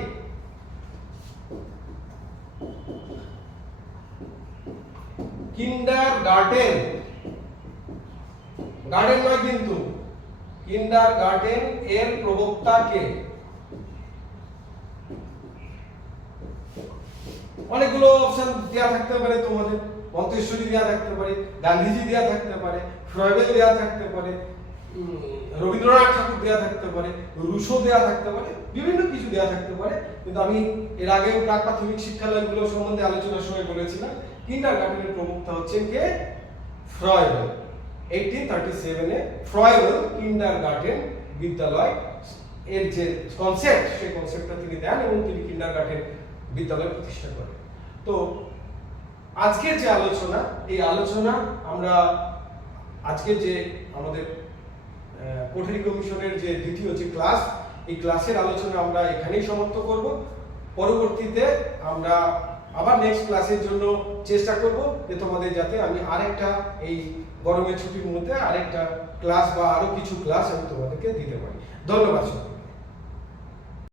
কিন্ডারগার্টেন, গার্ডেন নয় কিন্তু, কিন্ডারগার্টেন এর প্রবক্তা কে? অনেকগুলো অপশন দেয়া থাকতে পারে তোমাদের, মন্তেশ্বরী দেয়া থাকতে পারে, গান্ধীজি দেয়া থাকতে পারে, ফ্রয়বেল দেয়া থাকতে পারে, রবীন্দ্রনাথ ঠাকুর দেয়া থাকতে পারে, রুশো দেয়া থাকতে পারে, বিভিন্ন কিছু দেয়া থাকতে পারে। কিন্তু আমি এর আগেও প্রাক প্রাথমিক শিক্ষালয়গুলো সম্বন্ধে আলোচনার সময় বলেছিলাম কিন্ডারগার্টেনের প্রবক্তা হচ্ছেন কে? ফ্রয়বেল। 1837 ফ্রয়েল কিন্ডারগার্টেন বিদ্যালয় এর যে কনসেপ্ট, সেই কনসেপ্টটা তিনি দেন এবং তিনি কিন্ডারগার্টেন বিদ্যালয় প্রতিষ্ঠা করেন। তো আজকের যে আলোচনা, এই আলোচনা আমরা আজকে যে আমাদের কোঠারি কমিশনের যে দ্বিতীয় যে ক্লাস, এই ক্লাসের আলোচনা আমরা এখানেই সমাপ্ত করব। পরবর্তীতে আমরা আবার নেক্সট ক্লাসের জন্য চেষ্টা করব যে তোমাদের যাতে আমি আরেকটা এই গরমের ছুটির মধ্যে আরেকটা ক্লাস বা আরো কিছু ক্লাস আমি তোমাদেরকে দিতে পারি। ধন্যবাদ।